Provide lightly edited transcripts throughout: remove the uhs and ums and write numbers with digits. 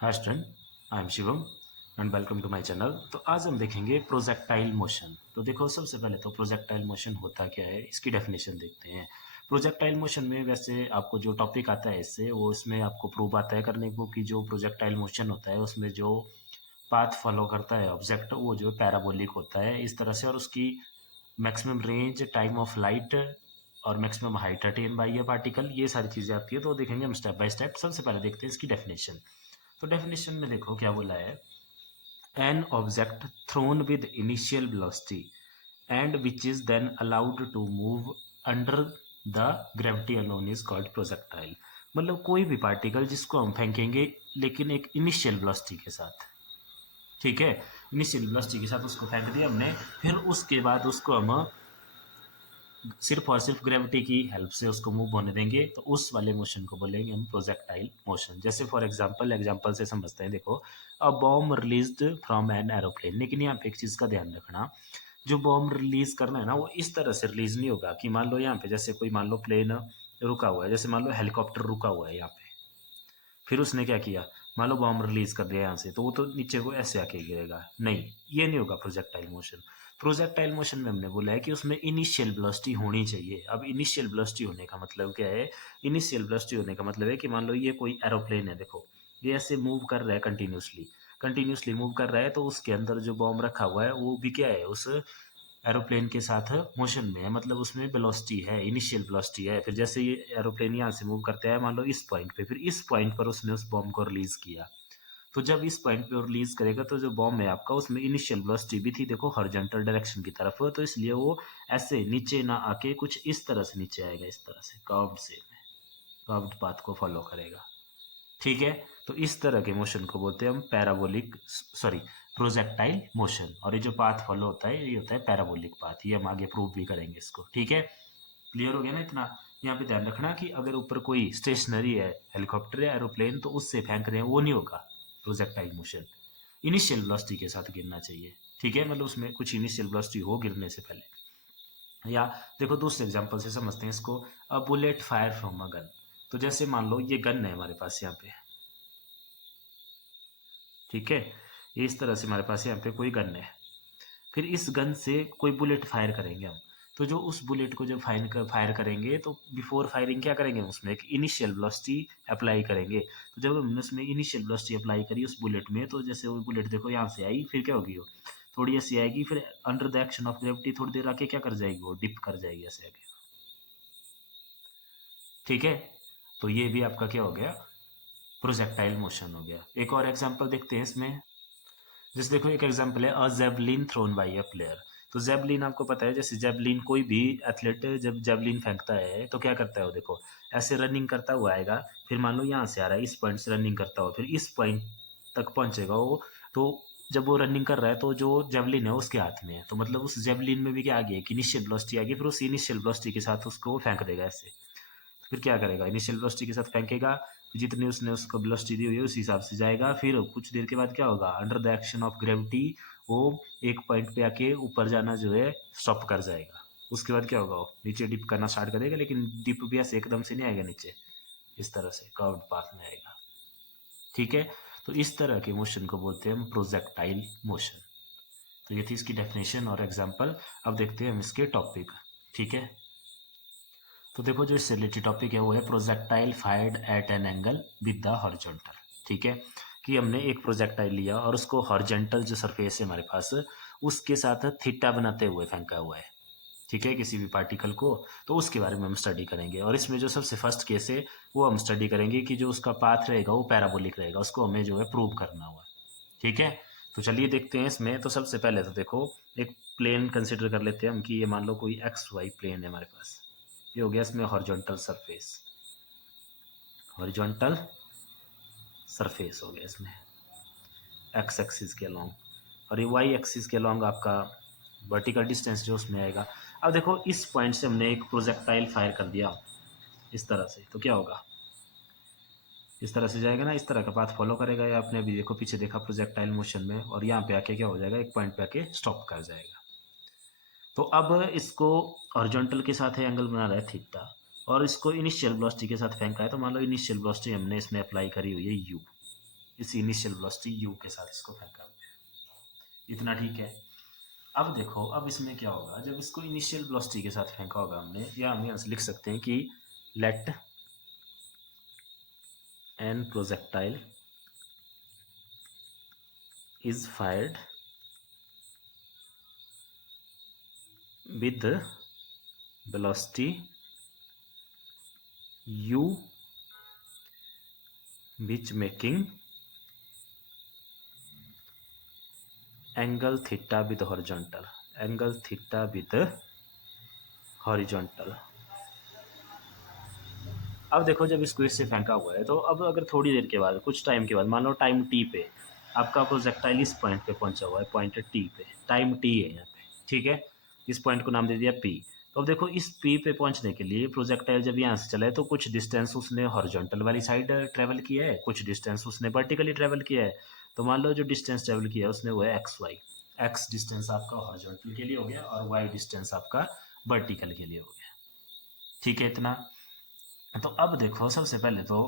Hi student, I am Shivam and welcome to my channel. तो आज हम देखेंगे प्रोजेक्टाइल मोशन। तो देखो, सबसे पहले तो प्रोजेक्टाइल मोशन होता क्या है, इसकी डेफिनेशन देखते हैं। प्रोजेक्टाइल मोशन में वैसे आपको जो टॉपिक आता है इससे वो इसमें आपको प्रूव आता है करने को कि जो प्रोजेक्टाइल मोशन होता है उसमें जो पाथ फॉलो करता है ऑब्जेक्ट वो जो पैराबोलिक होता है इस तरह से, और उसकी maximum range, time of light और maximum height attain by a particle, ये सारी चीज़ें आती है। तो देखेंगे हम स्टेप बाय स्टेप। सबसे पहले देखते हैं इसकी डेफिनेशन। तो डेफिनेशन में देखो क्या बोला है, an object thrown with initial velocity and which is then allowed to move under the gravity alone is called projectile. मतलब कोई भी पार्टिकल जिसको हम फेंकेंगे लेकिन एक इनिशियल वेलोसिटी के साथ, ठीक है, इनिशियल वेलोसिटी के साथ उसको फेंक दिया हमने, फिर उसके बाद उसको हम सिर्फ और सिर्फ ग्रेविटी की हेल्प से उसको मूव होने देंगे, तो उस वाले मोशन को बोलेंगे हम प्रोजेक्टाइल मोशन। जैसे फॉर एग्जांपल से समझते हैं। देखो, a bomb released from an aeroplane. लेकिन यहाँ पे एक चीज़ का ध्यान रखना, जो बॉम्ब रिलीज करना है ना वो इस तरह से रिलीज नहीं होगा कि मान लो यहाँ पे जैसे कोई मान लो प्लेन रुका हुआ है, जैसे मान लो हेलीकॉप्टर रुका हुआ है यहाँ पे, फिर उसने क्या किया, मान लो बॉम्ब रिलीज कर दिया यहाँ से, तो वो तो नीचे को ऐसे आके गिरेगा। नहीं, ये नहीं होगा प्रोजेक्टाइल मोशन। प्रोजेक्टाइल मोशन में हमने बोला है कि उसमें इनिशियल वेलोसिटी होनी चाहिए। अब इनिशियल वेलोसिटी होने का मतलब क्या है, इनिशियल वेलोसिटी होने का मतलब है कि मान लो ये कोई एरोप्लेन है, देखो ये ऐसे मूव कर रहा है कंटिन्यूसली, कंटिन्यूसली मूव कर रहा है, तो उसके अंदर जो बॉम्ब रखा हुआ है वो भी क्या है, उस एरोप्लेन के साथ मोशन में है, मतलब उसमें वेलोसिटी है, इनिशियल वेलोसिटी है। फिर जैसे ये एरोप्लेन यहाँ से मूव करते हैं मान लो इस पॉइंट पे, फिर इस पॉइंट पर उसने उस बॉम्ब को रिलीज किया, तो जब इस पॉइंट पे रिलीज करेगा तो जो बॉम्ब है आपका उसमें इनिशियल वेलोसिटी भी थी, देखो हॉरिजॉन्टल डायरेक्शन की तरफ, तो इसलिए वो ऐसे नीचे ना आके कुछ इस तरह से नीचे आएगा, इस तरह से कर्व्ड से में, कर्व्ड पाथ को फॉलो करेगा, ठीक है। तो इस तरह के मोशन को बोलते हैं हम पैराबोलिक, सॉरी, प्रोजेक्टाइल मोशन। और ये जो पाथ फॉलो होता है ये होता है पैराबोलिक पाथ। ये हम आगे प्रूव भी करेंगे इसको, ठीक है। क्लियर हो गया ना इतना। यहाँ पे ध्यान रखना कि अगर ऊपर कोई स्टेशनरी है, हेलीकॉप्टर या एरोप्लेन, तो उससे फेंक रहे हैं वो नहीं होगा प्रोजेक्टाइल मोशन। इनिशियल वेलोसिटी के साथ गिरना चाहिए, ठीक है, मतलब उसमें कुछ इनिशियल वेलोसिटी हो गिरने से पहले। या देखो दूसरे एग्जांपल से समझते हैं इसको, a bullet fire from a gun. तो जैसे मान लो ये गन है हमारे पास यहाँ पे, ठीक है, ये इस तरह से हमारे पास यहाँ पे कोई गन है, फिर इस गन से कोई बुलेट फायर करेंगे हम। तो जो उस बुलेट को जब फायर करेंगे तो बिफोर फायरिंग क्या करेंगे, उसमें एक इनिशियल वेलोसिटी अप्लाई करेंगे। तो जब हमने उसमें इनिशियल वेलोसिटी अप्लाई करी उस बुलेट में, तो जैसे वो बुलेट देखो यहाँ से आई, फिर क्या होगी, वो थोड़ी ऐसी आएगी, फिर under the action of gravity थोड़ी देर आके क्या कर जाएगी, वो डिप कर जाएगी ऐसे आगे, ठीक है। तो ये भी आपका क्या हो गया, प्रोजेक्टाइल मोशन हो गया। एक और एग्जांपल देखते हैं इसमें। जैसे देखो एक एग्जांपल है, a javelin thrown by a player. तो जेवलिन आपको पता है, जैसे जेवलिन कोई भी एथलीट जब जेवलिन फेंकता है तो क्या करता है, वो देखो ऐसे रनिंग करता हुआ आएगा, फिर मान लो यहाँ से आ रहा है, इस पॉइंट से रनिंग करता हुआ फिर इस पॉइंट तक पहुंचेगा वो। तो जब वो रनिंग कर रहा है तो जो जेवलिन है उसके हाथ में है, तो मतलब उस जेवलिन में भी क्या आ गया कि इनिशियल वेलोसिटी आ गई, फिर उस इनिशियल वेलोसिटी के साथ उसको वो फेंक देगा ऐसे। फिर क्या करेगा, इनिशियल वेलोसिटी के साथ फेंकेगा, जितनी उसने उसको वेलोसिटी दी हुई है उस हिसाब से जाएगा, फिर कुछ देर के बाद क्या होगा, under the action of gravity वो एक पॉइंट पे आके ऊपर जाना जो है स्टॉप कर जाएगा। उसके बाद क्या होगा, वो नीचे डिप करना स्टार्ट करेगा, लेकिन डिप भी ऐसे एकदम से नहीं आएगा नीचे, इस तरह से कर्व्ड पाथ में आएगा, ठीक है। तो इस तरह के मोशन को बोलते हैं हम प्रोजेक्टाइल मोशन। तो ये थी इसकी डेफिनेशन और एग्जाम्पल। अब देखते हैं हम इसके टॉपिक, ठीक है। तो देखो जो इससे रिलेटेड टॉपिक है वो है projectile fired eight an angle with the horizontal, ठीक है। कि हमने एक प्रोजेक्टाइल लिया और उसको हॉरिजॉन्टल जो सरफेस है हमारे पास उसके साथ थीटा बनाते हुए फेंका हुआ है, ठीक है, किसी भी पार्टिकल को। तो उसके बारे में हम स्टडी करेंगे, और इसमें जो सबसे फर्स्ट केस है वो हम स्टडी करेंगे कि जो उसका पाथ रहेगा वो पैराबोलिक रहेगा, उसको हमें जो है प्रूव करना हुआ, ठीक है। तो चलिए देखते हैं इसमें। तो सबसे पहले तो देखो एक प्लेन कंसिडर कर लेते हैं हम कि ये मान लो कोई एक्स वाई प्लेन है हमारे पास, ये हो गया इसमें हॉरिजॉन्टल सरफेस, हॉरिजॉन्टल सरफेस हो गया इसमें एक्स एक्सिस के अलोंग, और ये वाई एक्सिस के अलोंग आपका वर्टिकल डिस्टेंस जो उसमें आएगा। अब देखो इस पॉइंट से हमने एक प्रोजेक्टाइल फायर कर दिया इस तरह से, तो क्या होगा, इस तरह से जाएगा ना, इस तरह का पाथ फॉलो करेगा, या आपने अभी देखो पीछे देखा प्रोजेक्टाइल मोशन में, और यहाँ पे आके क्या हो जाएगा, एक पॉइंट पे आके स्टॉप कर जाएगा। तो अब इसको हॉरिजॉन्टल के साथ है एंगल बना रहा है थीटा, और इसको इनिशियल वेलोसिटी के साथ फेंका है, तो मान लो इनिशियल वेलोसिटी हमने इसमें अप्लाई करी हुई है यू, इस इनिशियल वेलोसिटी u के साथ इसको फेंका। इतना ठीक है। अब देखो, अब इसमें क्या होगा, जब इसको इनिशियल वेलोसिटी के साथ फेंका होगा हमने, या हम यहाँ से लिख सकते हैं कि let an projectile is fired with velocity u which making angle theta with horizontal, angle theta with horizontal. अब देखो, जब इसको इससे फेंका हुआ है, तो अब अगर थोड़ी देर के बाद, कुछ टाइम के बाद, मान लो टाइम टी पे आपका प्रोजेक्टाइल इस पॉइंट पे पहुंचा हुआ है, पॉइंट टी पे, टाइम टी है यहाँ पे, ठीक है। इस पॉइंट को नाम दे दिया पी। तो अब देखो, इस पी पे पहुंचने के लिए प्रोजेक्टाइल जब यहाँ से चला है, तो कुछ डिस्टेंस उसने हॉरिजॉन्टल वाली साइड ट्रेवल किया है, कुछ डिस्टेंस उसने वर्टिकली ट्रेवल किया है। तो मान लो जो डिस्टेंस ट्रेवल किया है उसने वो है एक्स वाई। एक्स डिस्टेंस आपका हॉरिजॉन्टल के लिए हो गया और वाई डिस्टेंस आपका वर्टिकल के लिए हो गया, ठीक है इतना। तो अब देखो, सबसे पहले तो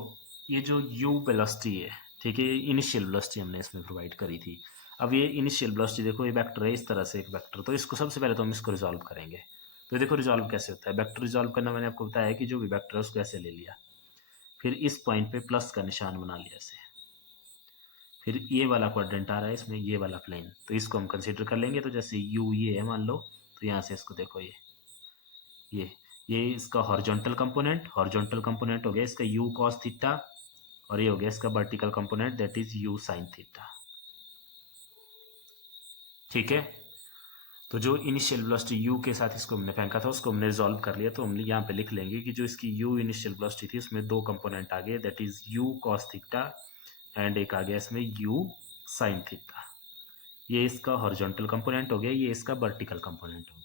ये जो u वेलोसिटी है, ठीक है, इनिशियल वेलोसिटी हमने इसमें प्रोवाइड करी थी। अब ये इनिशियल वेलोसिटी देखो, ये वेक्टर है, इस तरह से एक वेक्टर, तो इसको सबसे पहले तो हम इसको रिजॉल्व करेंगे। तो देखो रिजॉल्व कैसे होता है, वेक्टर रिजॉल्व करना मैंने आपको बताया कि जो भी वेक्टर है उसको ऐसे ले लिया, फिर इस पॉइंट पे प्लस का निशान बना लिया ऐसे, फिर ये वाला क्वाड्रेंट आ रहा है इसमें, ये वाला प्लेन, तो इसको हम कंसिडर कर लेंगे। तो जैसे u ये है मान लो, तो यहाँ से इसको देखो, ये इसका हॉरिजॉन्टल कंपोनेंट हो गया इसका u cos थीटा, और ये हो गया इसका vertical component that is u sin theta, ठीक है। तो जो इनिशियल वेलोसिटी u के साथ इसको हमने फेंका था उसको हमने रिजॉल्व कर लिया। तो हम यहाँ पे लिख लेंगे कि जो इसकी u इनिशियल वेलोसिटी थी उसमें दो कंपोनेंट आ गए, that is u cos theta and एक आ गया इसमें u sin थीटा। ये इसका हॉरिजॉन्टल कंपोनेंट हो गया, ये इसका वर्टिकल कंपोनेंट हो गया।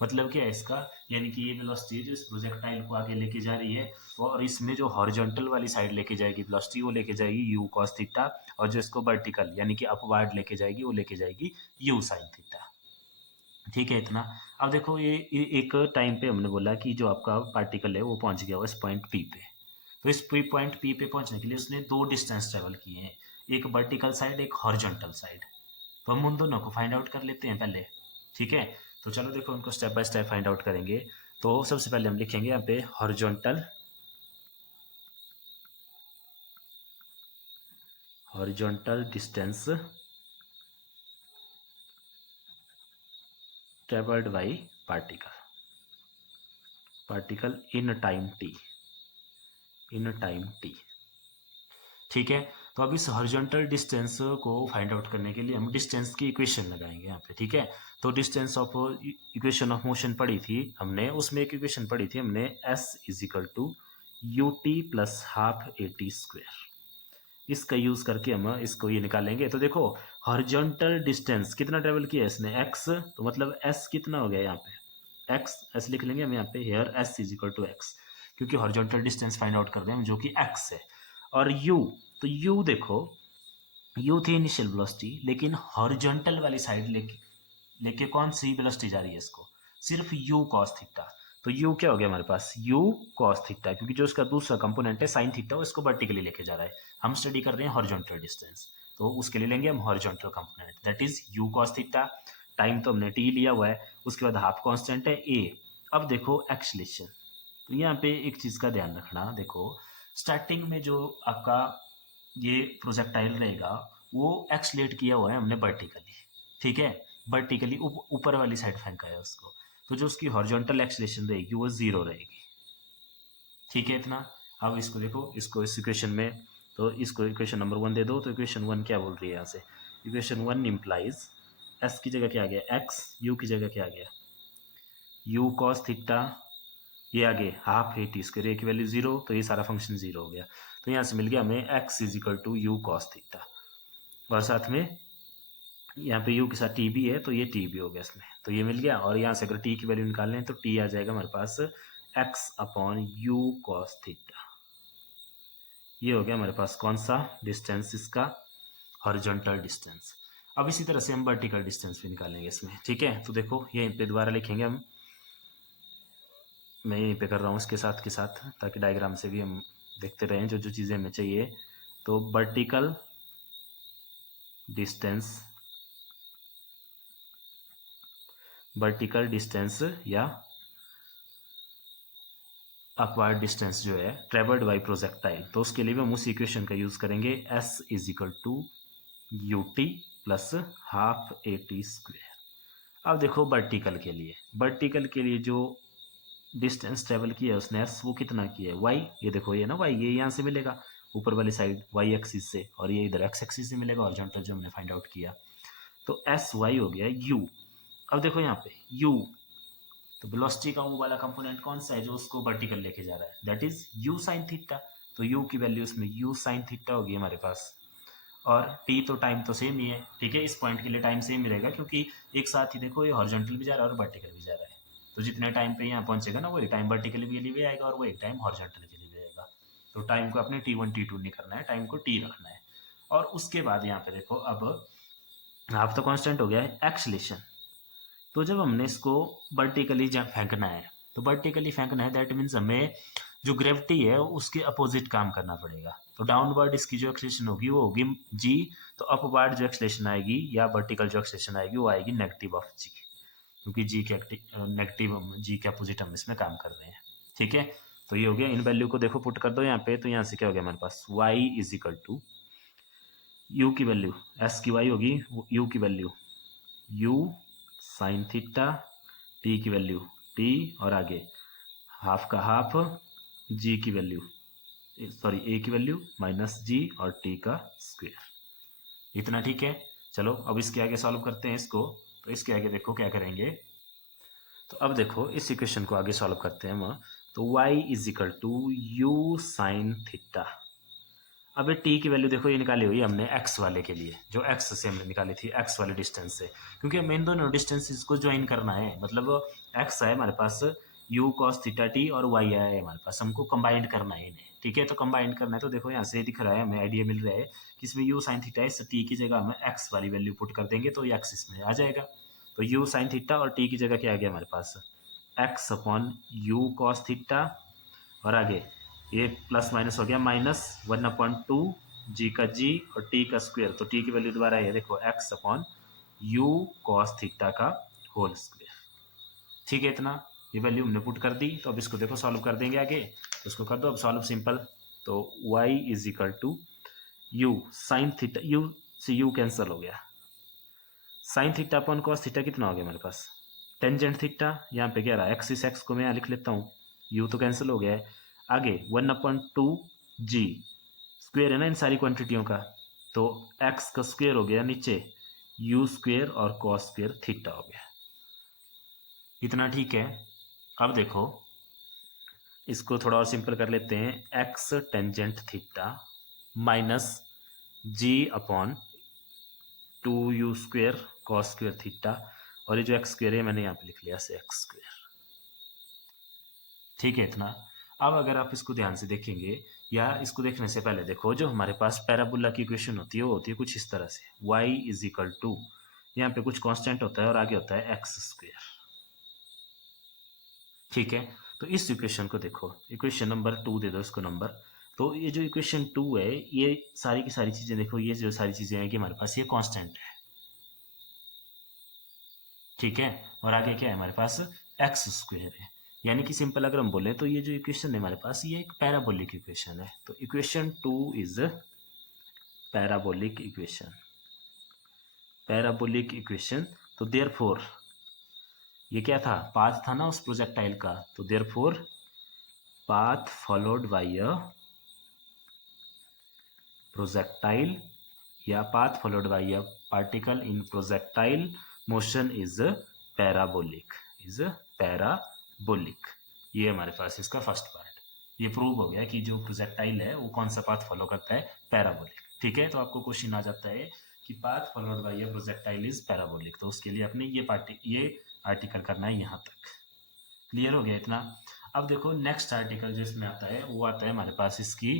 मतलब क्या है इसका, यानी कि ये वेलोसिटी जो इस प्रोजेक्टाइल को आगे लेके जा रही है, और इसमें जो हॉरिजॉन्टल वाली साइड लेके जाएगी वेलोसिटी, वो लेके जाएगी u cos थीटा, और जो इसको वर्टिकल यानी कि अपवार्ड लेके जाएगी, वो लेके जाएगी u sin थीटा, ठीक है इतना। अब देखो, ये एक टाइम पे हमने बोला कि जो आपका पार्टिकल है वो पहुंच गया हुआ इस पॉइंट पी पे। तो इस पॉइंट पी पे पहुंचने के लिए उसने दो डिस्टेंस ट्रेवल किए हैं, एक वर्टिकल साइड, एक हॉरिजॉन्टल साइड। तो हम उन दोनों को फाइंड आउट कर लेते हैं पहले, ठीक है। तो चलो देखो, उनको step by step find out करेंगे। तो सबसे पहले हम लिखेंगे यहाँ पे horizontal distance travelled by particle in time T, ठीक है। तो अब इस हॉरिजॉन्टल डिस्टेंस को फाइंड आउट करने के लिए हम डिस्टेंस की इक्वेशन लगाएंगे यहाँ पे, ठीक है। तो distance of equation of motion पढ़ी थी हमने, उसमें एक इक्वेशन पढ़ी थी हमने, s is equal to u t plus half a t square. इसका यूज करके हम इसको ये निकालेंगे। तो देखो, हॉरिजॉन्टल डिस्टेंस कितना ट्रेवल किया इसने, x, तो मतलब s कितना हो गया यहाँ पे, x, s लिख लेंगे हम यहाँ पे, here s is equal to x, क्योंकि हॉरिजॉन्टल डिस्टेंस फाइंड आउट कर रहे हैं हम जो कि x है। और u, तो u देखो, u थी इनिशियल वेलोसिटी, लेकिन हॉरिजॉन्टल वाली साइड लेके कौन सी वेलोसिटी जा रही है इसको, सिर्फ u cos थीटा। तो u क्या हो गया हमारे पास, u cos थीटा, क्योंकि जो इसका दूसरा कंपोनेंट है sin थीटा, वो इसको वर्टिकली लेके जा रहा है। हम स्टडी कर रहे हैं हॉरिजॉन्टल डिस्टेंस, तो उसके लिए लेंगे हम horizontal component that is u cos theta. Time तो हमने t लिया हुआ है, उसके बाद हाफ कांस्टेंट है a। अब देखो एक्सलेशन, तो यहाँ पे एक चीज़ का ध्यान रखना, देखो स्टार्टिंग में जो आपका ये प्रोजेक्टाइल रहेगा वो एक्सलेट किया हुआ है हमने वर्टिकली, ठीक है, वर्टिकली ऊपर वाली साइड फेंका है उसको। तो जो उसकी हॉरिजॉन्टल एक्सलेशन रहेगी वो जीरो रहेगी, ठीक है इतना। अब इसको देखो, इसको इस इक्वेशन में, तो इसको इक्वेशन नंबर 1 दे दो। तो इक्वेशन 1 क्या बोल रही है यहाँ से, इक्वेशन 1 इम्प्लाइज एस की जगह क्या आ गया एक्स, यू की जगह क्या आ गया यू कॉस थीटा, ये आगे हाफ ए टी स्क्वायर, ए की वैल्यू जीरो, तो ये सारा फंक्शन जीरो हो गया। तो यहाँ से मिल गया हमें x is equal to u cos theta, और साथ में यहाँ पे u के साथ t भी है, तो ये t भी हो गया इसमें, तो ये मिल गया। और यहाँ से अगर t की वैल्यू निकालने हैं तो t आ जाएगा हमारे पास x upon u cos theta. ये हो गया हमारे पास कौन सा डिस्टेंस, इसका हॉरिजॉन्टल डिस्टेंस। अब इसी तरह से हम वर्टिकल डिस्टेंस भी निकालेंगे इसमें, ठीक है। तो देखो यहीं पे दोबारा लिखेंगे हम, मैं यहीं पे कर रहा हूँ इसके साथ के साथ, ताकि डायग्राम से भी हम देखते रहें जो जो चीज़ें हमें चाहिए। तो वर्टिकल डिस्टेंस, वर्टिकल डिस्टेंस या अपवार्ड डिस्टेंस जो है ट्रेवल्ड बाई प्रोजेक्टाइल, तो उसके लिए भी हम उस इक्वेशन का यूज़ करेंगे s is equal to u t plus half a t square. अब देखो वर्टिकल के लिए जो डिस्टेंस ट्रेवल किया है उसने एस वो कितना किया है वाई, ये देखो ये ना वाई, ये यहाँ से मिलेगा ऊपर वाली साइड वाई एक्सिस से, और ये इधर एक्स एक्सिस से मिलेगा हॉरिजॉन्टल जो हमने फाइंड आउट किया, तो एस वाई हो गया यू। अब देखो यहाँ पे यू, तो वेलोसिटी का वो वाला कंपोनेंट कौन सा है जो उसको वर्टिकल लेके जा रहा है, that is you sine theta, तो यू की वैल्यू इसमें यू साइन थीटा होगी हमारे पास, और टी तो टाइम तो सेम ही है, ठीक है, इस पॉइंट के लिए टाइम सेम ही रहेगा क्योंकि एक साथ ही देखो ये हॉरिजॉन्टल भी जा रहा है और वर्टिकल भी जा रहा है, तो जितने टाइम पे यहाँ पहुंचेगा ना वही टाइम वर्टिकल के लिए भी आएगा और वही टाइम हॉरिजॉन्टल के लिए भी आएगा, तो टाइम को अपने T1 T2 नहीं करना है, टाइम को टी रखना है। और उसके बाद यहाँ पे देखो अब हाफ तो कांस्टेंट हो गया है एक्सलेशन, तो जब हमने इसको वर्टिकली फेंकना है, तो वर्टिकली फेंकना है दैट मीन्स हमें जो ग्रेविटी है उसके अपोजिट काम करना पड़ेगा, तो डाउनवर्ड इसकी जो एक्सलेशन होगी वो होगी जी, तो अपवर्ड जो एक्सलेशन आएगी या वर्टिकल जो एक्सलेशन आएगी वो आएगी नेगेटिव ऑफ जी, क्योंकि जी के नेगेटिव जी के अपोजिट हम इसमें काम कर रहे हैं, ठीक है। तो ये हो गया, इन वैल्यू को देखो पुट कर दो यहाँ पे, तो यहाँ से क्या हो गया हमारे पास y is equal to u की वैल्यू एस की y होगी, यू की value u sine theta, t की वैल्यू टी, और आगे हाफ का हाफ, जी की वैल्यू सॉरी ए की वैल्यू माइनस जी और टी का स्क्वायर, इतना ठीक है। चलो अब इसके आगे सॉल्व करते हैं इसको, तो इसके आगे देखो क्या करेंगे, तो अब देखो इस इक्वेशन को आगे सॉल्व करते हैं हम, तो y is equal to u sine theta, अब ये टी की वैल्यू देखो ये निकाली हुई है हमने एक्स वाले के लिए, जो एक्स से हमने निकाली थी एक्स वाले डिस्टेंस से, क्योंकि हमें इन दोनों डिस्टेंसेस को ज्वाइन करना है, मतलब एक्स है हमारे पास यू कॉस थीटा टी और वाई है हमारे पास, हमको कंबाइंड करना है इन्हें, ठीक है, तो कंबाइंड करना है, तो देखो यहाँ से दिख रहा है हमें आइडिया मिल रहा है कि इसमें यू साइन थीटा इस टी की जगह हम एक्स वाली वैल्यू पुट कर देंगे तो ये एक्स इसमें आ जाएगा, तो यू साइन थीटा और टी की जगह क्या आ गया हमारे पास x upon u cos theta, और आगे ये प्लस माइनस हो गया माइनस 1/2 जी का जी और टी का स्क्वायर, तो टी की वैल्यू दोबारा है देखो x upon u cos theta का होल स्क्वायर, ठीक है, इतना ये वैल्यू हमने पुट कर दी, तो अब इसको देखो सॉल्व कर देंगे आगे, तो इसको कर दो अब सॉल्व सिंपल, तो y is equal to u sine theta, u से यू कैंसिल हो गया, sine theta upon cos theta कितना हो गया हमारे पास टेंजेंट थीटा, यहाँ पे क्या रहा एक्सिस एक्स को मैं यहाँ लिख लेता हूँ, यू तो कैंसिल हो गया है, आगे 1/2 जी स्क्वेयर है ना इन सारी क्वांटिटियों का, तो एक्स का स्क्वेयर हो गया नीचे यू स्क्वेयर और कॉस स्क्वेयर थीटा हो गया, इतना ठीक है। अब देखो इसको थोड़ा और सिंपल कर लेते हैं, x tangent theta minus g upon 2u square cos square theta, और ये जो एक्स स्क्वेयर है मैंने यहाँ पे लिख लिया से एक्स स्क्वेयर, ठीक है इतना। अब अगर आप इसको ध्यान से देखेंगे या इसको देखने से पहले देखो जो हमारे पास पैराबोला की इक्वेशन होती है वो होती है कुछ इस तरह से, y इज इक्वल टू यहाँ पे कुछ कांस्टेंट होता है और आगे होता है एक्स स्क्वेयर, ठीक है। तो इस इक्वेशन को देखो, इक्वेशन नंबर 2 दे दो इसको नंबर, तो ये जो इक्वेशन 2 है ये सारी की सारी चीज़ें देखो, ये जो सारी चीज़ें हैं कि हमारे पास ये कांस्टेंट है, ठीक है, और आगे क्या है हमारे पास एक्स स्क्वेयर है, यानी कि सिंपल अगर हम बोले तो ये जो इक्वेशन है हमारे पास ये एक पैराबोलिक इक्वेशन है, तो equation 2 is parabolic equation, parabolic equation, तो देयरफॉर ये क्या था पाथ था ना उस प्रोजेक्टाइल का, तो therefore path followed by a projectile या path followed by a particle in projectile motion is parabolic, is parabolic, ये हमारे पास इसका फर्स्ट पार्ट, ये प्रूव हो गया कि जो प्रोजेक्टाइल है वो कौन सा पाथ फॉलो करता है पैराबोलिक, ठीक है। तो आपको क्वेश्चन आ जाता है कि path followed by a projectile is parabolic, तो उसके लिए अपने ये आर्टिकल करना है यहाँ तक, क्लियर हो गया इतना। अब देखो नेक्स्ट आर्टिकल जो इसमें आता है वो आता है हमारे पास इसकी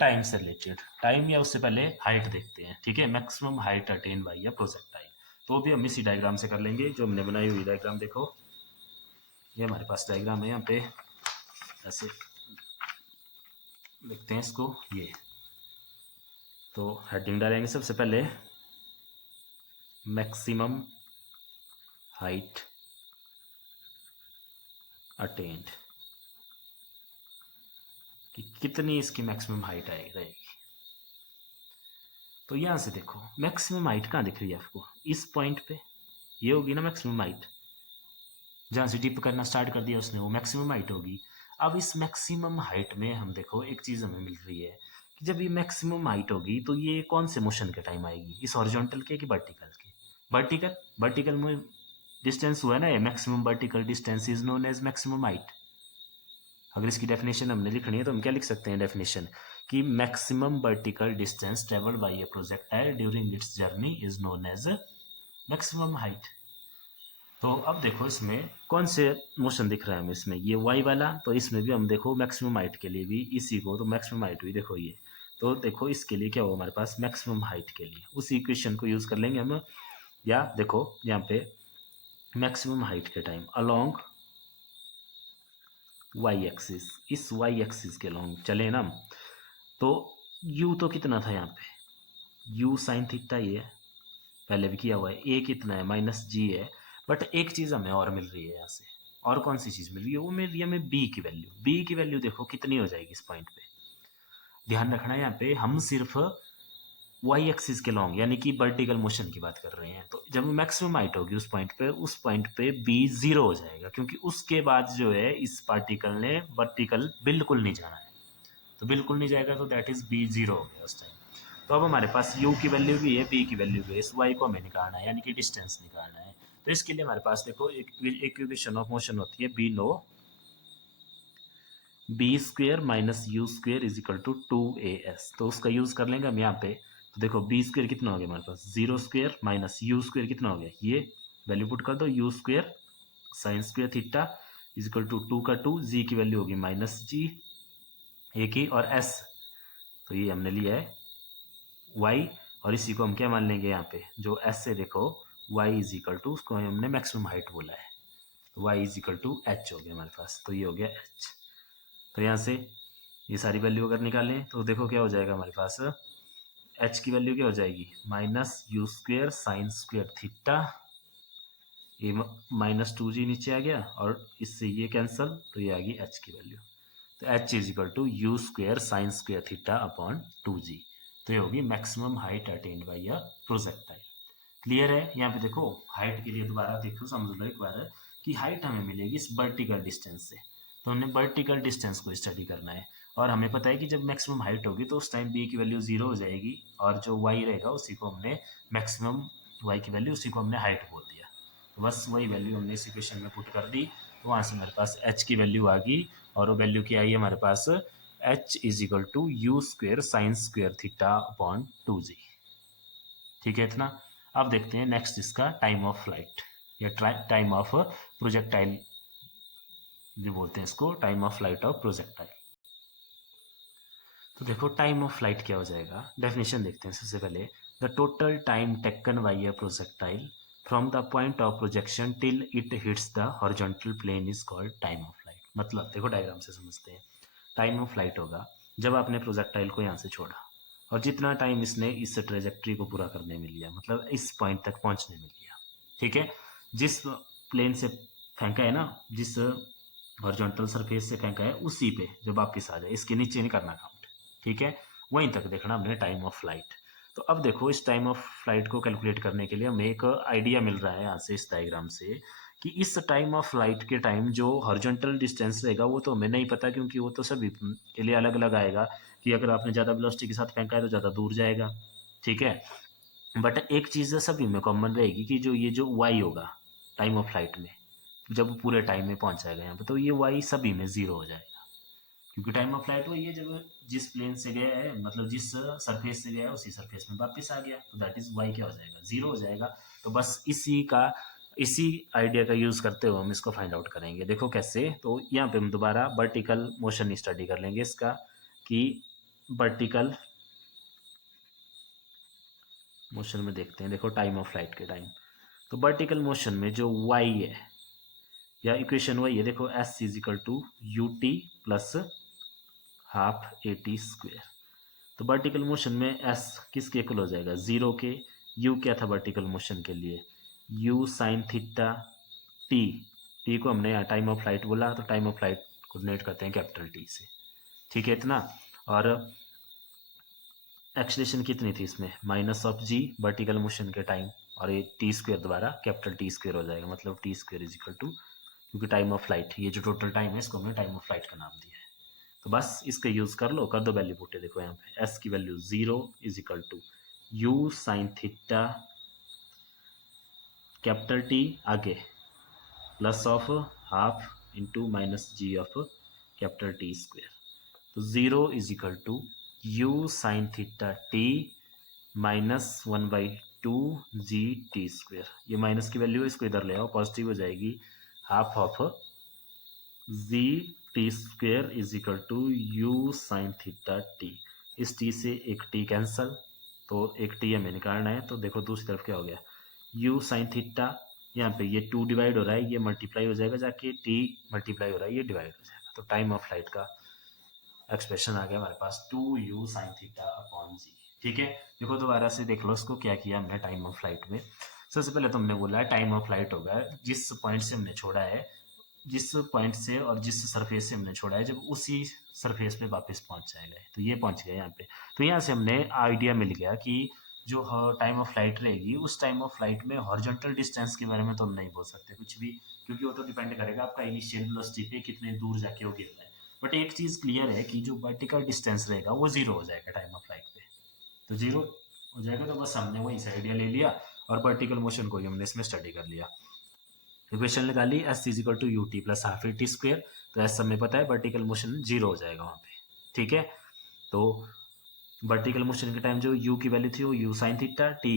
टाइम से रिलेटेड, टाइम या उससे पहले हाइट देखते हैं, ठीक है, maximum height attain bye a projectile, तो भी हम इसी डायग्राम से कर लेंगे जो हमने बनाई हुई डायग्राम देखो, ये हमारे पास डायग्राम है, यहाँ पे ऐसे देखते हैं इसको, ये तो हेडिंग डालेंगे सबसे पहले मैक्सिमम हाइट अटेंड, कि कितनी इसकी मैक्सिमम हाइट रहेगी। तो यहाँ से देखो मैक्सिमम हाइट कहाँ दिख रही है आपको, इस पॉइंट पे, ये होगी ना मैक्सिमम हाइट, जहाँ से डिप करना स्टार्ट कर दिया उसने, वो मैक्सिमम हाइट होगी। अब इस मैक्सिमम हाइट में हम देखो एक चीज़ हमें मिल रही है कि जब ये मैक्सिमम हाइट होगी तो ये कौन से मोशन के टाइम आएगी, इस हॉरिजॉन्टल के कि वर्टिकल के? वर्टिकल, वर्टिकल में डिस्टेंस हुआ है ना, ये maximum vertical distance is known as maximum height. अगर इसकी डेफिनेशन हमने लिखनी है तो हम क्या लिख सकते हैं डेफिनेशन, कि maximum vertical distance travelled by a projectile during its journey is known as maximum height. तो अब देखो इसमें कौन से मोशन दिख रहा है हमें, इसमें ये वाई वाला, तो इसमें भी हम देखो मैक्सिमम हाइट के लिए भी इसी को, तो मैक्सिमम हाइट हुई देखो ये, तो देखो इसके लिए क्या होगा हमारे पास, मैक्सिमम हाइट के लिए उसी इक्वेशन को यूज़ कर लेंगे हम। या देखो यहाँ पे मैक्सिमम हाइट के टाइम अलोंग वाई एक्सिस, इस वाई एक्सिस के लॉन्ग चले ना हम, तो यू तो कितना था यहाँ पे, यू साइन थीटा ये है, पहले भी किया हुआ है, ए कितना है माइनस जी है। बट एक चीज़ हमें और मिल रही है यहाँ से, और कौन सी चीज़ मिल रही है, वो मिल रही है हमें बी की वैल्यू। बी की वैल्यू देखो कितनी हो जाएगी इस पॉइंट पे, ध्यान रखना है यहाँ पे हम सिर्फ वाई एक्सिस के लॉन्ग यानी कि वर्टिकल मोशन की बात कर रहे हैं। तो जब मैक्सिमम हाइट होगी उस पॉइंट पे बी जीरो हो जाएगा, क्योंकि उसके बाद जो है इस पार्टिकल ने वर्टिकल बिल्कुल नहीं जाना है, तो बिल्कुल नहीं जाएगा, तो दैट इज बी जीरो हो गया उस टाइम। तो अब हमारे पास u की वैल्यू भी है, b की वैल्यू भी है, इस y को हमें निकालना है यानी कि डिस्टेंस निकालना है। तो इसके लिए हमारे पास देखो एक इक्वेशन ऑफ मोशन होती है b no b square minus u square is equal to 2as, तो उसका यूज कर लेंगे हम यहाँ पे। तो देखो बी स्क्वेयर कितना हो गया हमारे पास, zero square minus u square कितना हो गया, ये वैल्यू पुट कर दो, u square sine square theta is equal to 2 का 2, जी की वैल्यू होगी माइनस जी ए की, और एस तो ये हमने लिया है y, और इसी को हम क्या मान लेंगे यहाँ पे, जो s से देखो y इज इक्वल टू, उसको हमने मैक्सिमम हाइट बोला है, तो y is equal to h हो गया हमारे पास, तो ये हो गया h। तो यहाँ से ये सारी वैल्यू अगर निकालें तो देखो क्या हो जाएगा हमारे पास, h की वैल्यू क्या हो जाएगी, minus u square sine square theta, ये माइनस 2g नीचे आ गया और इससे ये कैंसल, तो ये आ गई h की वैल्यू। तो h is equal to u square sine square theta upon 2g, तो ये होगी maximum height attained by a projectile. Clear है? यहाँ पे देखो हाइट के लिए दोबारा देखो समझ लो एक बार, कि हाइट हमें मिलेगी इस वर्टिकल डिस्टेंस से, तो हमने वर्टिकल डिस्टेंस को स्टडी करना है, और हमें पता है कि जब मैक्सिमम हाइट होगी तो उस टाइम बी की वैल्यू जीरो हो जाएगी, और जो वाई रहेगा उसी को हमने मैक्सिमम वाई की वैल्यू उसी को हमने हाइट बोल दिया। तो बस वही वैल्यू हमने इस इक्वेशन में पुट कर दी, तो वहाँ से हमारे पास एच की वैल्यू आ गई, और वो वैल्यू क्या आई हमारे पास, h is equal to u square sine square theta upon 2g। ठीक है इतना। अब देखते हैं नेक्स्ट इसका टाइम ऑफ फ्लाइट, या टाइम ऑफ प्रोजेक्टाइल जो बोलते हैं इसको, time of flight of projectile. तो देखो टाइम ऑफ फ्लाइट क्या हो जाएगा, डेफिनेशन देखते हैं सबसे पहले, the total time taken by a projectile from the point of projection till it hits the horizontal plane is called time of flight. मतलब देखो डायग्राम से समझते हैं, टाइम ऑफ फ्लाइट होगा जब आपने प्रोजेक्टाइल को यहाँ से छोड़ा और जितना टाइम इसने इस ट्रेजेक्ट्री को पूरा करने में लिया, मतलब इस पॉइंट तक पहुँचने में लिया, ठीक है, जिस प्लेन से फेंका है ना, जिस हॉरिजॉन्टल सरफेस से फेंका है उसी पे जो वापिस आ जाए, इसके नीचे नहीं करना काउंट, ठीक है, वहीं तक देखना हमने टाइम ऑफ फ्लाइट। तो अब देखो इस टाइम ऑफ फ्लाइट को कैलकुलेट करने के लिए हमें एक आइडिया मिल रहा है यहाँ से इस डायग्राम से, कि इस टाइम ऑफ फ्लाइट के टाइम जो हॉरिजॉन्टल डिस्टेंस रहेगा वो तो हमें नहीं पता, क्योंकि वो तो सभी के लिए अलग अलग आएगा, कि अगर आपने ज़्यादा वेलोसिटी के साथ फेंका है तो ज़्यादा दूर जाएगा, ठीक है। बट एक चीज़ सभी में कॉमन रहेगी कि जो ये जो वाई होगा टाइम ऑफ फ्लाइट में, जब पूरे टाइम में पहुंच जाएगा यहाँ पे, तो ये वाई सभी में जीरो हो जाएगा, क्योंकि टाइम ऑफ फ्लाइट वही है जब जिस प्लेन से गया है, मतलब जिस सरफेस से गया है उसी सरफेस में वापस आ गया, तो दैट इज वाई क्या हो जाएगा, जीरो हो जाएगा। तो बस इसी आइडिया का यूज़ करते हुए हम इसको फाइंड आउट करेंगे। देखो कैसे, तो यहाँ पे हम दोबारा वर्टिकल मोशन स्टडी कर लेंगे इसका, कि वर्टिकल मोशन में देखते हैं, देखो टाइम ऑफ फ्लाइट के टाइम, तो वर्टिकल मोशन में जो वाई है, या इक्वेशन वही है, देखो s is equal to u t plus half a t square. तो वर्टिकल मोशन में एस किसके इक्वल हो जाएगा, जीरो के, यू क्या था वर्टिकल मोशन के लिए, you sine theta T, T को हमने यहाँ टाइम ऑफ फ्लाइट बोला, तो टाइम ऑफ फ्लाइट को डिनोट करते हैं कैपिटल टी से, ठीक है इतना। और एक्सलेशन कितनी थी इसमें, minus of g vertical motion के टाइम, और ये टी स्क्वेयर द्वारा कैपिटल टी स्क्वेयर हो जाएगा, मतलब t square is equal to, क्योंकि टाइम ऑफ फ्लाइट, ये जो टोटल टाइम है इसको हमने टाइम ऑफ फ्लाइट का नाम दिया है। तो बस इसका यूज़ कर लो, कर दो वैल्यू पुट, देखो यहाँ पे एस की value 0 is equal to u sine theta capital T आगे plus of half into minus g of capital T square, तो 0 is equal to u sine theta T minus 1/2 g T square, ये minus की value है इसको इधर ले आओ, positive हो जाएगी, half of g T square is equal to u sine theta T, इस टी से एक टी कैंसल, तो एक टी हमें निकालना है, तो देखो दूसरी तरफ क्या हो गया, यू साइन थीटा, यहाँ पे ये 2 डिवाइड हो रहा है, ये मल्टीप्लाई हो जाएगा जाके, टी मल्टीप्लाई हो रहा है, ये डिवाइड हो जाएगा, तो टाइम ऑफ फ्लाइट का एक्सप्रेशन आ गया हमारे पास 2u साइन थीटा अपॉन जी, ठीक है। देखो दोबारा से देख लो इसको, क्या किया हमने टाइम ऑफ फ्लाइट में, सबसे पहले तो हमने बोला है टाइम ऑफ फ्लाइट होगा जिस पॉइंट से हमने छोड़ा है, जिस पॉइंट से और जिस सरफेस से हमने छोड़ा है, जब उसी सरफेस पे वापस पहुंच जाएगा, तो ये पहुंच गया यहाँ पे, तो यहाँ से हमने आइडिया मिल गया कि जो टाइम ऑफ फ्लाइट रहेगी, उस टाइम ऑफ फ्लाइट में हॉरिजॉन्टल डिस्टेंस के बारे में तो हम नहीं बोल सकते कुछ भी, क्योंकि वो तो डिपेंड करेगा आपका इनिशियल वेलोसिटी पे कितने दूर जाके वो गिर रहा है, बट एक चीज़ क्लियर है कि जो वर्टिकल डिस्टेंस रहेगा वो जीरो हो जाएगा टाइम ऑफ फ्लाइट पे, तो जीरो हो जाएगा, तो बस हमने वही से आइडिया ले लिया और वर्टिकल मोशन को ही हमने इसमें स्टडी कर लिया। इक्वेशन निकाली s is equal to u t plus half a t square, तो एस हमें पता है वर्टिकल मोशन जीरो हो जाएगा वहाँ पे, ठीक है। तो वर्टिकल मोशन के टाइम जो यू की वैल्यू थी वो यू साइन थीटा टी,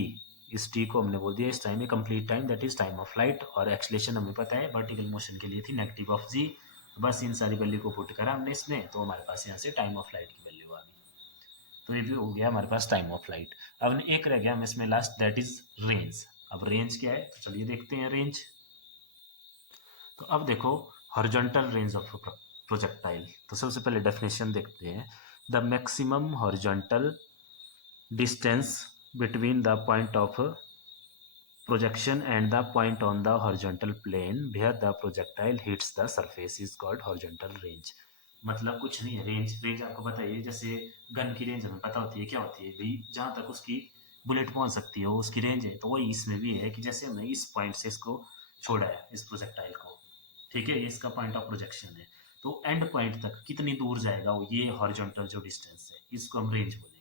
इस टी को हमने बोल दिया इस टाइम में complete time, that is time of flight, और एक्सलेशन हमें पता है वर्टिकल मोशन के लिए थी नेगेटिव ऑफ जी, बस इन सारी वैल्यू को पुट करा हमने इसमें, तो हमारे पास यहाँ से टाइम ऑफ फ्लाइट की वैल्यू आ गई, तो ये भी हो गया हमारे पास टाइम ऑफ फ्लाइट। अब एक रह गया हम इसमें लास्ट, दैट इज रेंज। अब रेंज क्या है, तो चलिए देखते हैं रेंज। तो अब देखो हॉरिजॉन्टल रेंज ऑफ प्रोजेक्टाइल, तो सबसे पहले डेफिनेशन देखते हैं, the maximum horizontal distance between the point of projection and the point on the horizontal plane where the projectile hits the surface is called horizontal range। मतलब कुछ नहीं है, range, range आपको पता है, जैसे गन की रेंज हमें पता होती है, क्या होती है भाई, जहाँ तक उसकी बुलेट पहुंच सकती है वो उसकी रेंज है, तो वही इसमें भी है कि जैसे हमने इस पॉइंट से इसको छोड़ा है इस प्रोजेक्टाइल को, ठीक है, ये इसका पॉइंट ऑफ प्रोजेक्शन है, तो एंड पॉइंट तक कितनी दूर जाएगा वो, ये हॉरिजॉन्टल जो डिस्टेंस है इसको हम रेंज बोलेंगे।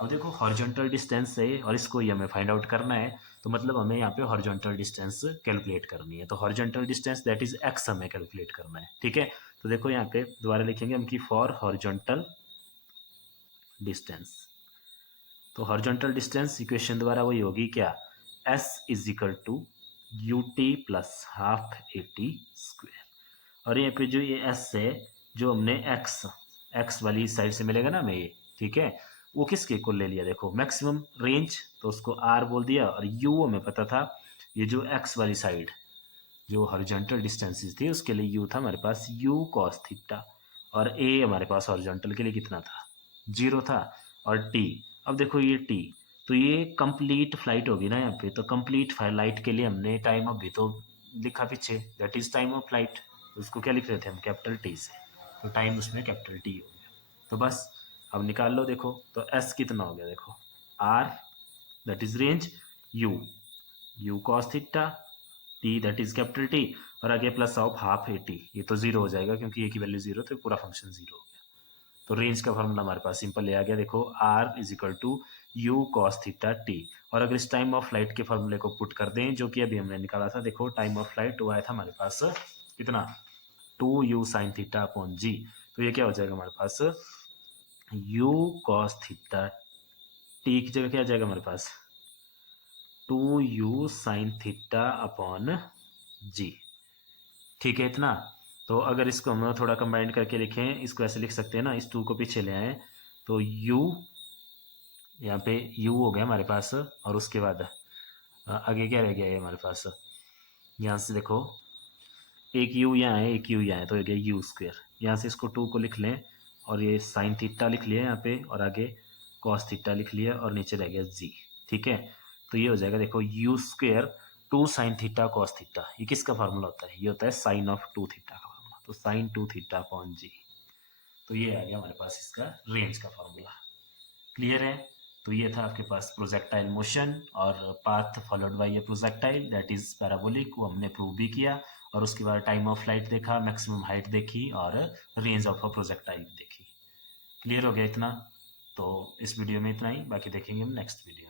अब देखो हॉरिजॉन्टल डिस्टेंस है और इसको ही हमें फाइंड आउट करना है, तो मतलब हमें यहाँ पे हॉरिजॉन्टल डिस्टेंस कैलकुलेट करनी है, तो horizontal distance that is x हमें कैलकुलेट करना है, ठीक है। तो देखो यहाँ पे दोबारा लिखेंगे हम कि फॉर हॉरिजॉन्टल डिस्टेंस, तो हॉरिजॉन्टल डिस्टेंस इक्वेशन दोबारा वही होगी क्या, s is equal to u t plus half a t square, और यहाँ पे जो ये एस है, जो हमने एक्स एक्स वाली साइड से मिलेगा ना हमें ये, ठीक है, वो किसके इक्वल ले लिया, देखो मैक्सिमम रेंज, तो उसको आर बोल दिया, और यू हमें पता था, ये जो एक्स वाली साइड जो हॉरिजॉन्टल डिस्टेंसेस थी उसके लिए यू था हमारे पास यू कॉस थीटा, और ए हमारे पास हॉरिजॉन्टल के लिए कितना था, जीरो था, और टी, अब देखो ये टी, तो ये कंप्लीट फ्लाइट होगी ना यहाँ पे, तो कंप्लीट फ्लाइट के लिए हमने टाइम अभी तो लिखा पीछे, that is time of flight, तो उसको क्या लिख रहे थे हम, कैपिटल टी से, तो टाइम उसमें कैपिटल टी हो गया, तो बस अब निकाल लो, देखो तो एस कितना हो गया, देखो r that is range, u u cos theta, t that is capital t, और आगे plus of half a t, ये तो जीरो हो जाएगा क्योंकि ए की वैल्यू जीरो, तो पूरा फंक्शन जीरो हो गया, तो रेंज का फॉर्मूला हमारे पास सिंपल आ गया, देखो r is equal to u cos theta t, और अगर इस टाइम ऑफ फ्लाइट के फॉर्मूले को पुट कर दें जो कि अभी हमने निकाला था, देखो टाइम ऑफ फ्लाइट वो आया था हमारे पास कितना, 2u साइन थीटा अपॉन जी, तो ये क्या हो जाएगा हमारे पास, u कॉस थीटा टी की जगह क्या आ जाएगा हमारे पास, 2u साइन थीटा अपॉन जी, ठीक है इतना। तो अगर इसको हम थोड़ा कंबाइंड करके लिखें, इसको ऐसे लिख सकते हैं ना, इस 2 को पीछे ले आए, तो u यहाँ पे u हो गया हमारे पास, और उसके बाद आगे क्या रह गया है हमारे पास, यहाँ से देखो एक u यहाँ है एक u यहाँ है, तो हो गया यू स्क्वेयर, यहाँ से इसको 2 को लिख लें, और ये साइन थीटा लिख लिया यहाँ पे, और आगे कॉस थीटा लिख लिया, और नीचे रह गया जी, ठीक है। तो ये हो जाएगा, देखो you square 2 sine theta cos theta, ये किसका फार्मूला होता है, ये होता है साइन ऑफ 2 थीटा का फार्मूला, तो साइन 2 थीटा अपॉन जी। तो ये आ गया हमारे पास इसका रेंज का फार्मूला। क्लियर है। तो ये था आपके पास प्रोजेक्टाइल मोशन और path followed bye a projectile that is parabolic, को हमने प्रूव भी किया, और उसके बाद टाइम ऑफ फ्लाइट देखा, मैक्सिमम हाइट देखी, और रेंज ऑफ अ प्रोजेक्टाइल देखी। क्लियर हो गया इतना। तो इस वीडियो में इतना ही, बाकी देखेंगे हम नेक्स्ट वीडियो।